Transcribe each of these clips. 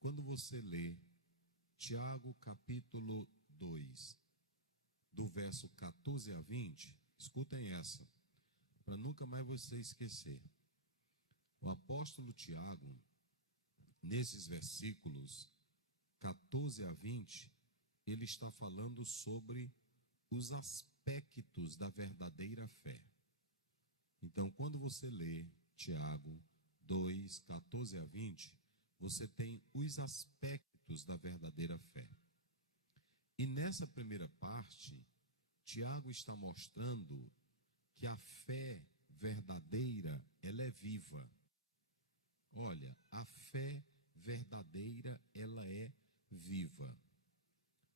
quando você lê Tiago capítulo 2, do verso 14 a 20, escutem essa, para nunca mais você esquecer. O apóstolo Tiago, nesses versículos 14 a 20, ele está falando sobre os aspectos da verdadeira fé. Então, quando você lê Tiago 2, 14 a 20, você tem os aspectos da verdadeira fé. E nessa primeira parte, Tiago está mostrando que a fé verdadeira, ela é viva. Olha, a fé verdadeira, ela é viva.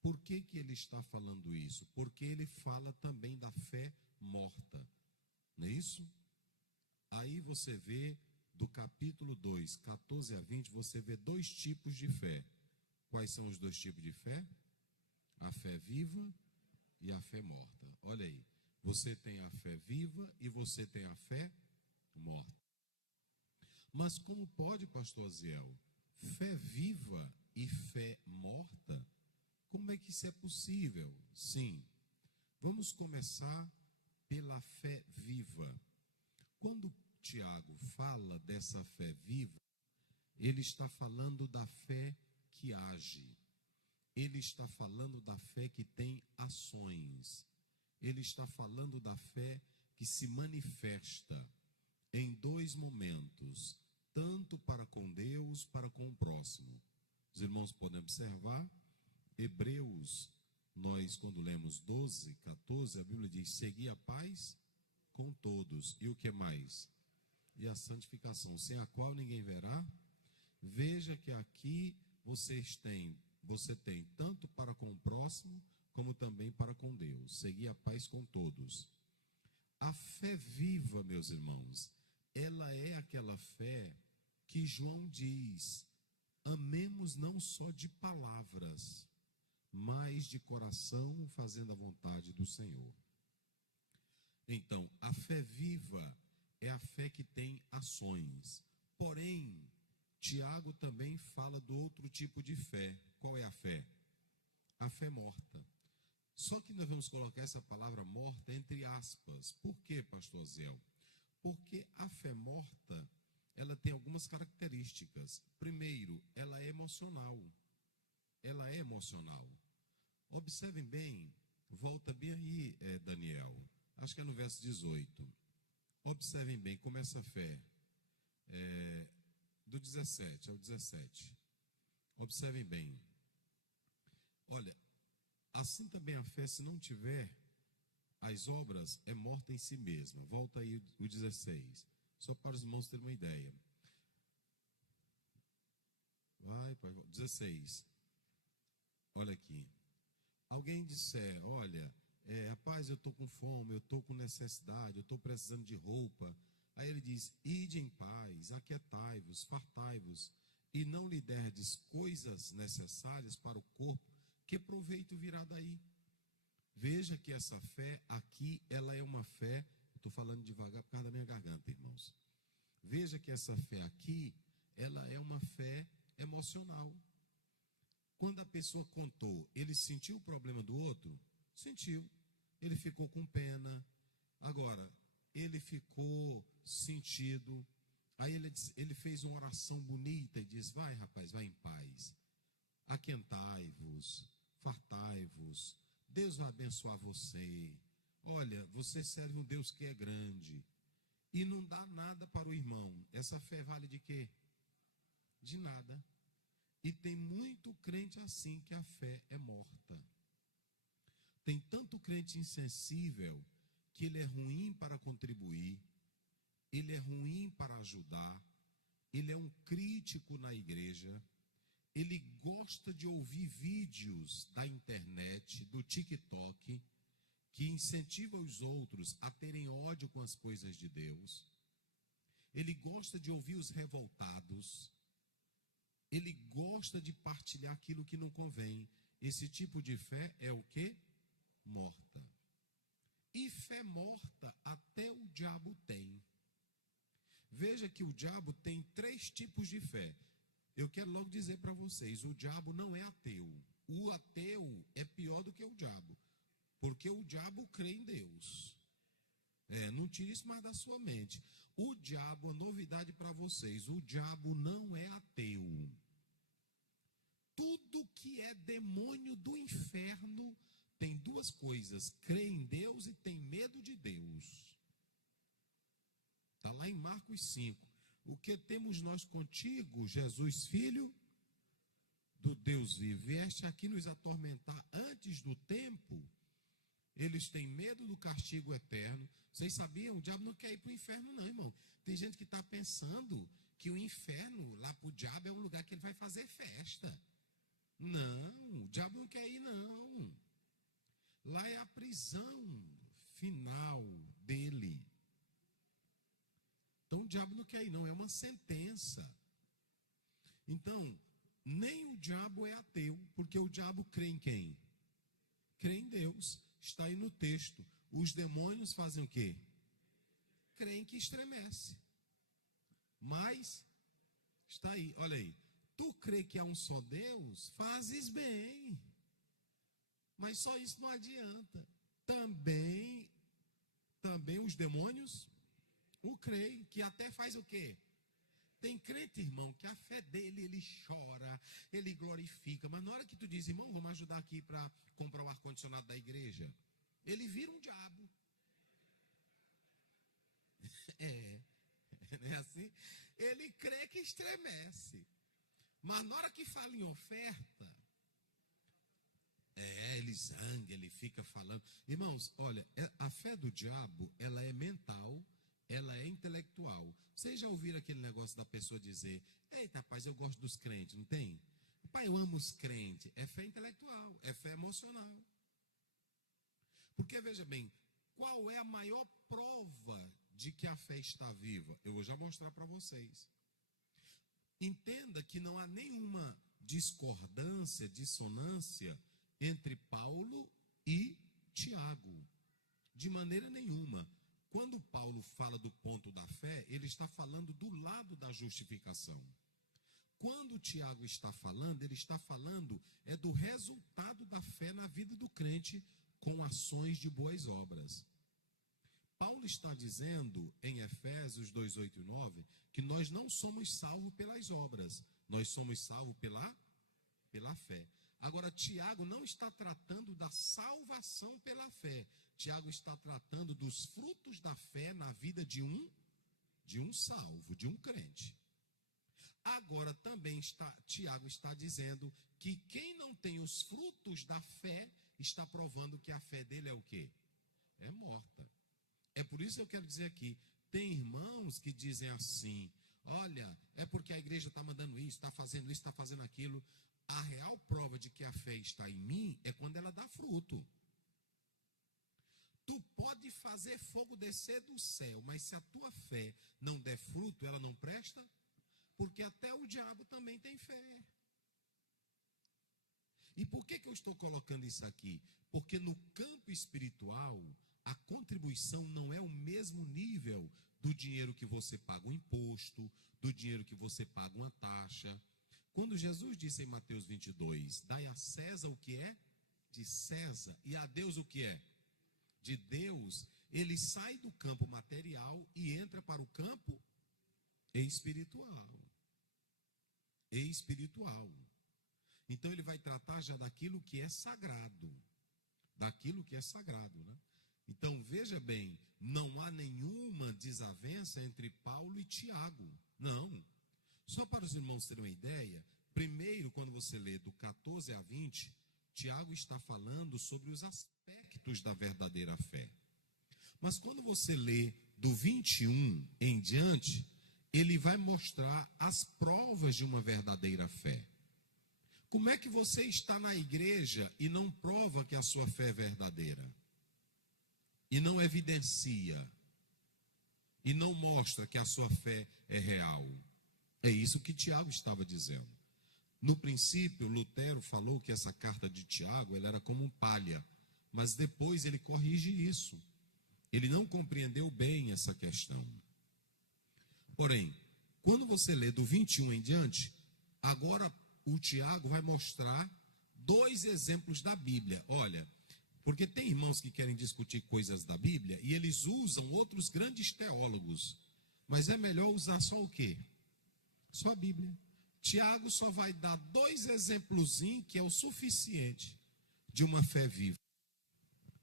Por que que ele está falando isso? Porque ele fala também da fé morta, não é isso? Aí você vê, do capítulo 2, 14 a 20, você vê dois tipos de fé. Quais são os dois tipos de fé? A fé viva e a fé morta. Olha aí, você tem a fé viva e você tem a fé morta. Mas como pode, pastor Aziel, fé viva e fé morta? Como é que isso é possível? Sim, vamos começar pela fé viva. Quando Tiago fala dessa fé viva, ele está falando da fé que age. Ele está falando da fé que tem ações. Ele está falando da fé que se manifesta em dois momentos, tanto para com Deus, para com o próximo. Os irmãos podem observar, Hebreus, nós quando lemos 12, 14, a Bíblia diz, segui a paz com todos. E o que mais? E a santificação, sem a qual ninguém verá. Veja que aqui você tem tanto para com o próximo, como também para com Deus. Seguir a paz com todos. A fé viva, meus irmãos, ela é aquela fé que João diz, amemos não só de palavras, mas de coração, fazendo a vontade do Senhor. Então, a fé viva é a fé que tem ações. Porém, Tiago também fala do outro tipo de fé. Qual é a fé? A fé morta. Só que nós vamos colocar essa palavra morta entre aspas. Por quê, pastor Aziel? Porque a fé morta, ela tem algumas características. Primeiro, ela é emocional. Ela é emocional. Observem bem, volta bem aí, Daniel. Acho que é no verso 18. Observem bem como essa fé, do 17 ao 17. Observem bem. Olha, assim também a fé, se não tiver as obras, é morta em si mesma. Volta aí o 16. Só para os irmãos terem uma ideia. Vai, pai, 16. Olha aqui. Alguém disser, olha, rapaz, eu estou com fome, eu estou com necessidade, eu estou precisando de roupa. Aí ele diz, ide em paz, aquietai-vos, fartai-vos, e não lhe derdes coisas necessárias para o corpo, que proveito virá daí? Veja que essa fé aqui, ela é uma fé, estou falando devagar por causa da minha garganta, irmãos. Veja que essa fé aqui, ela é uma fé emocional. Quando a pessoa contou, ele sentiu o problema do outro? Sentiu. Ele ficou com pena. Agora, ele ficou sentido. Aí ele fez uma oração bonita e diz, vai rapaz, vai em paz. Aquentai-vos, fartai-vos. Deus vai abençoar você. Olha, você serve um Deus que é grande. E não dá nada para o irmão. Essa fé vale de quê? De nada. E tem muito crente assim, que a fé é morta. Tem tanto crente insensível, que ele é ruim para contribuir, ele é ruim para ajudar, ele é um crítico na igreja, ele gosta de ouvir vídeos da internet, do TikTok, que incentiva os outros a terem ódio com as coisas de Deus. Ele gosta de ouvir os revoltados. Ele gosta de partilhar aquilo que não convém. Esse tipo de fé é o quê? Morta. E fé morta até o diabo tem. Veja que o diabo tem 3 tipos de fé. eu quero logo dizer para vocês, o diabo não é ateu. O ateu é pior do que o diabo, porque o diabo crê em Deus. Não tire isso mais da sua mente. O diabo, a novidade para vocês, o diabo não é ateu. Tudo que é demônio do inferno tem duas coisas: crê em Deus e tem medo de Deus. Está lá em Marcos 5. O que temos nós contigo, Jesus, filho do Deus vivo? Vieste aqui nos atormentar antes do tempo? Eles têm medo do castigo eterno. Vocês sabiam? O diabo não quer ir para o inferno não, irmão. Tem gente que está pensando que o inferno, lá para o diabo, é um lugar que ele vai fazer festa. Não, o diabo não quer ir não. Lá é a prisão final dele. Então o diabo não quer ir não, é uma sentença. Então, nem o diabo é ateu, porque o diabo crê em quem? Crê em Deus. Está aí no texto. Os demônios fazem o quê? Creem que estremece. Mas, está aí, olha aí. Tu crê que há um só Deus? Fazes bem. Mas só isso não adianta. Também os demônios o creem, que até faz o quê? Tem crente, irmão, que a fé dele, ele chora, ele glorifica, mas na hora que tu diz, irmão, vamos ajudar aqui para comprar o ar-condicionado da igreja, ele vira um diabo. Não é assim? Ele crê que estremece. Mas na hora que fala em oferta, ele zanga, ele fica falando. Irmãos, olha, a fé do diabo, ela é mental, ela é intelectual. Vocês já ouviram aquele negócio da pessoa dizer, eita, rapaz, eu gosto dos crentes, não tem? Pai, eu amo os crentes. É fé intelectual, é fé emocional. Porque, veja bem, qual é a maior prova de que a fé está viva? Eu vou já mostrar para vocês. Entenda que não há nenhuma discordância, dissonância entre Paulo e Tiago. De maneira nenhuma. Quando Paulo fala do ponto da fé, ele está falando do lado da justificação. Quando Tiago está falando, ele está falando do resultado da fé na vida do crente com ações de boas obras. Paulo está dizendo em Efésios 2, 8 e 9, que nós não somos salvos pelas obras, nós somos salvos pela fé. Agora, Tiago não está tratando da salvação pela fé. Tiago está tratando dos frutos da fé na vida de um salvo, de um crente. Agora, também Tiago está dizendo que quem não tem os frutos da fé, está provando que a fé dele é o quê? É morta. É por isso que eu quero dizer aqui, tem irmãos que dizem assim, olha, é porque a igreja está mandando isso, está fazendo aquilo. A real prova de que a fé está em mim é quando ela dá fruto. Tu pode fazer fogo descer do céu, mas se a tua fé não der fruto, ela não presta, porque até o diabo também tem fé. E por que eu estou colocando isso aqui? Porque no campo espiritual, a contribuição não é o mesmo nível do dinheiro que você paga um imposto, do dinheiro que você paga uma taxa. Quando Jesus disse em Mateus 22, dai a César o que é de César e a Deus o que é de Deus, ele sai do campo material e entra para o campo espiritual. Espiritual. Então ele vai tratar já daquilo que é sagrado. Daquilo que é sagrado, né? Então veja bem, não há nenhuma desavença entre Paulo e Tiago. Não. Só para os irmãos terem uma ideia, primeiro quando você lê do 14 a 20, Tiago está falando sobre os aspectos da verdadeira fé. Mas quando você lê do 21 em diante, ele vai mostrar as provas de uma verdadeira fé. Como é que você está na igreja e não prova que a sua fé é verdadeira? E não evidencia? E não mostra que a sua fé é real? É isso que Tiago estava dizendo. No princípio, Lutero falou que essa carta de Tiago ela era como um palha, mas depois ele corrige isso. Ele não compreendeu bem essa questão. Porém, quando você lê do 21 em diante, Agora, o Tiago vai mostrar 2 exemplos da Bíblia. Olha, porque tem irmãos que querem discutir coisas da Bíblia e eles usam outros grandes teólogos. Mas é melhor usar só o quê? Só a Bíblia. Tiago só vai dar 2 exemplos que é o suficiente de uma fé viva,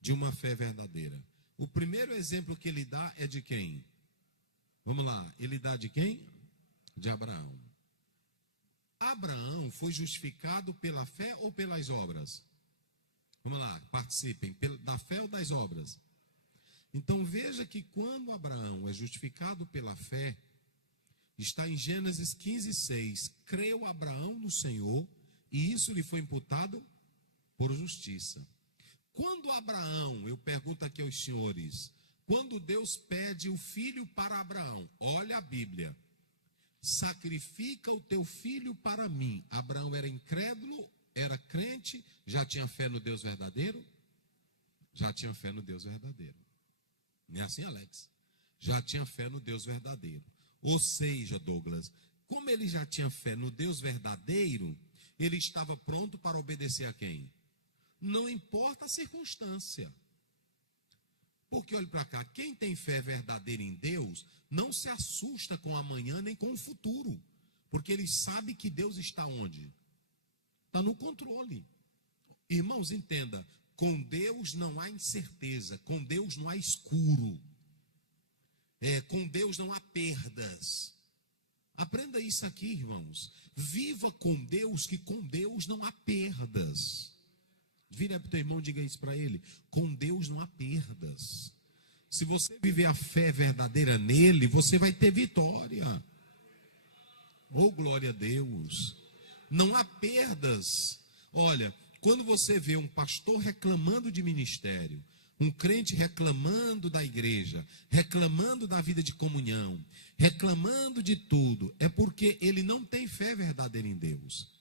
de uma fé verdadeira. O primeiro exemplo que ele dá é de quem? Vamos lá, ele dá de quem? De Abraão. Abraão foi justificado pela fé ou pelas obras? Vamos lá, participem, da fé ou das obras? Então veja que quando Abraão é justificado pela fé, está em Gênesis 15:6. Creu Abraão no Senhor e isso lhe foi imputado por justiça. Quando Abraão, eu pergunto aqui aos senhores, quando Deus pede o filho para Abraão, olha a Bíblia, sacrifica o teu filho para mim. Abraão era incrédulo, era crente, já tinha fé no Deus verdadeiro? Já tinha fé no Deus verdadeiro. Não é assim, Alex? Já tinha fé no Deus verdadeiro. Ou seja, Douglas, como ele já tinha fé no Deus verdadeiro, ele estava pronto para obedecer a quem? Não importa a circunstância. Porque olhe para cá, quem tem fé verdadeira em Deus, não se assusta com o amanhã nem com o futuro. Porque ele sabe que Deus está onde? Está no controle. Irmãos, entenda, com Deus não há incerteza, com Deus não há escuro. Com Deus não há perdas. Aprenda isso aqui, irmãos. Viva com Deus, que com Deus não há perdas. Vira para o teu irmão e diga isso para ele. Com Deus não há perdas. Se você viver a fé verdadeira nele, você vai ter vitória. Oh, glória a Deus. Não há perdas. Olha, quando você vê um pastor reclamando de ministério, um crente reclamando da igreja, reclamando da vida de comunhão, reclamando de tudo, é porque ele não tem fé verdadeira em Deus.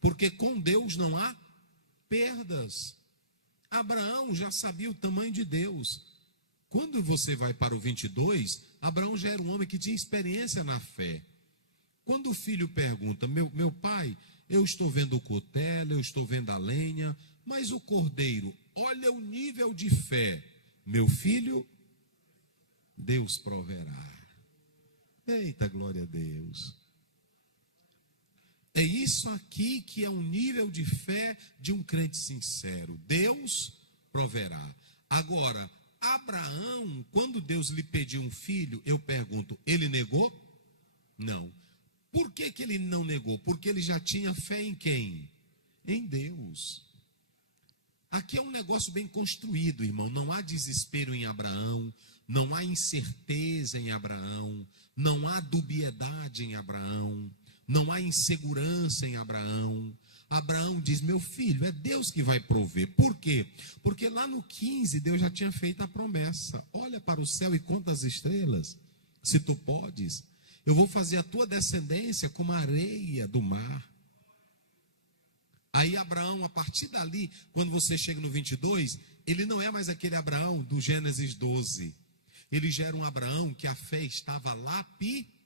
Porque com Deus não há perdas. Abraão já sabia o tamanho de Deus. Quando você vai para o 22, Abraão já era um homem que tinha experiência na fé. Quando o filho pergunta, meu pai, eu estou vendo o cutelo, eu estou vendo a lenha, mas o cordeiro, olha o nível de fé. Meu filho, Deus proverá. Eita, glória a Deus. É isso aqui que é um nível de fé de um crente sincero. Deus proverá. Agora, Abraão, quando Deus lhe pediu um filho, eu pergunto, ele negou? Não. Por que ele não negou? Porque ele já tinha fé em quem? Em Deus. Aqui é um negócio bem construído, irmão. Não há desespero em Abraão, não há incerteza em Abraão, não há dubiedade em Abraão, não há insegurança em Abraão. Abraão diz, meu filho, é Deus que vai prover. Por quê? Porque lá no 15, Deus já tinha feito a promessa. Olha para o céu e conta as estrelas, se tu podes. Eu vou fazer a tua descendência como a areia do mar. Aí Abraão, a partir dali, quando você chega no 22, ele não é mais aquele Abraão do Gênesis 12. Ele já era um Abraão que a fé estava lapidada.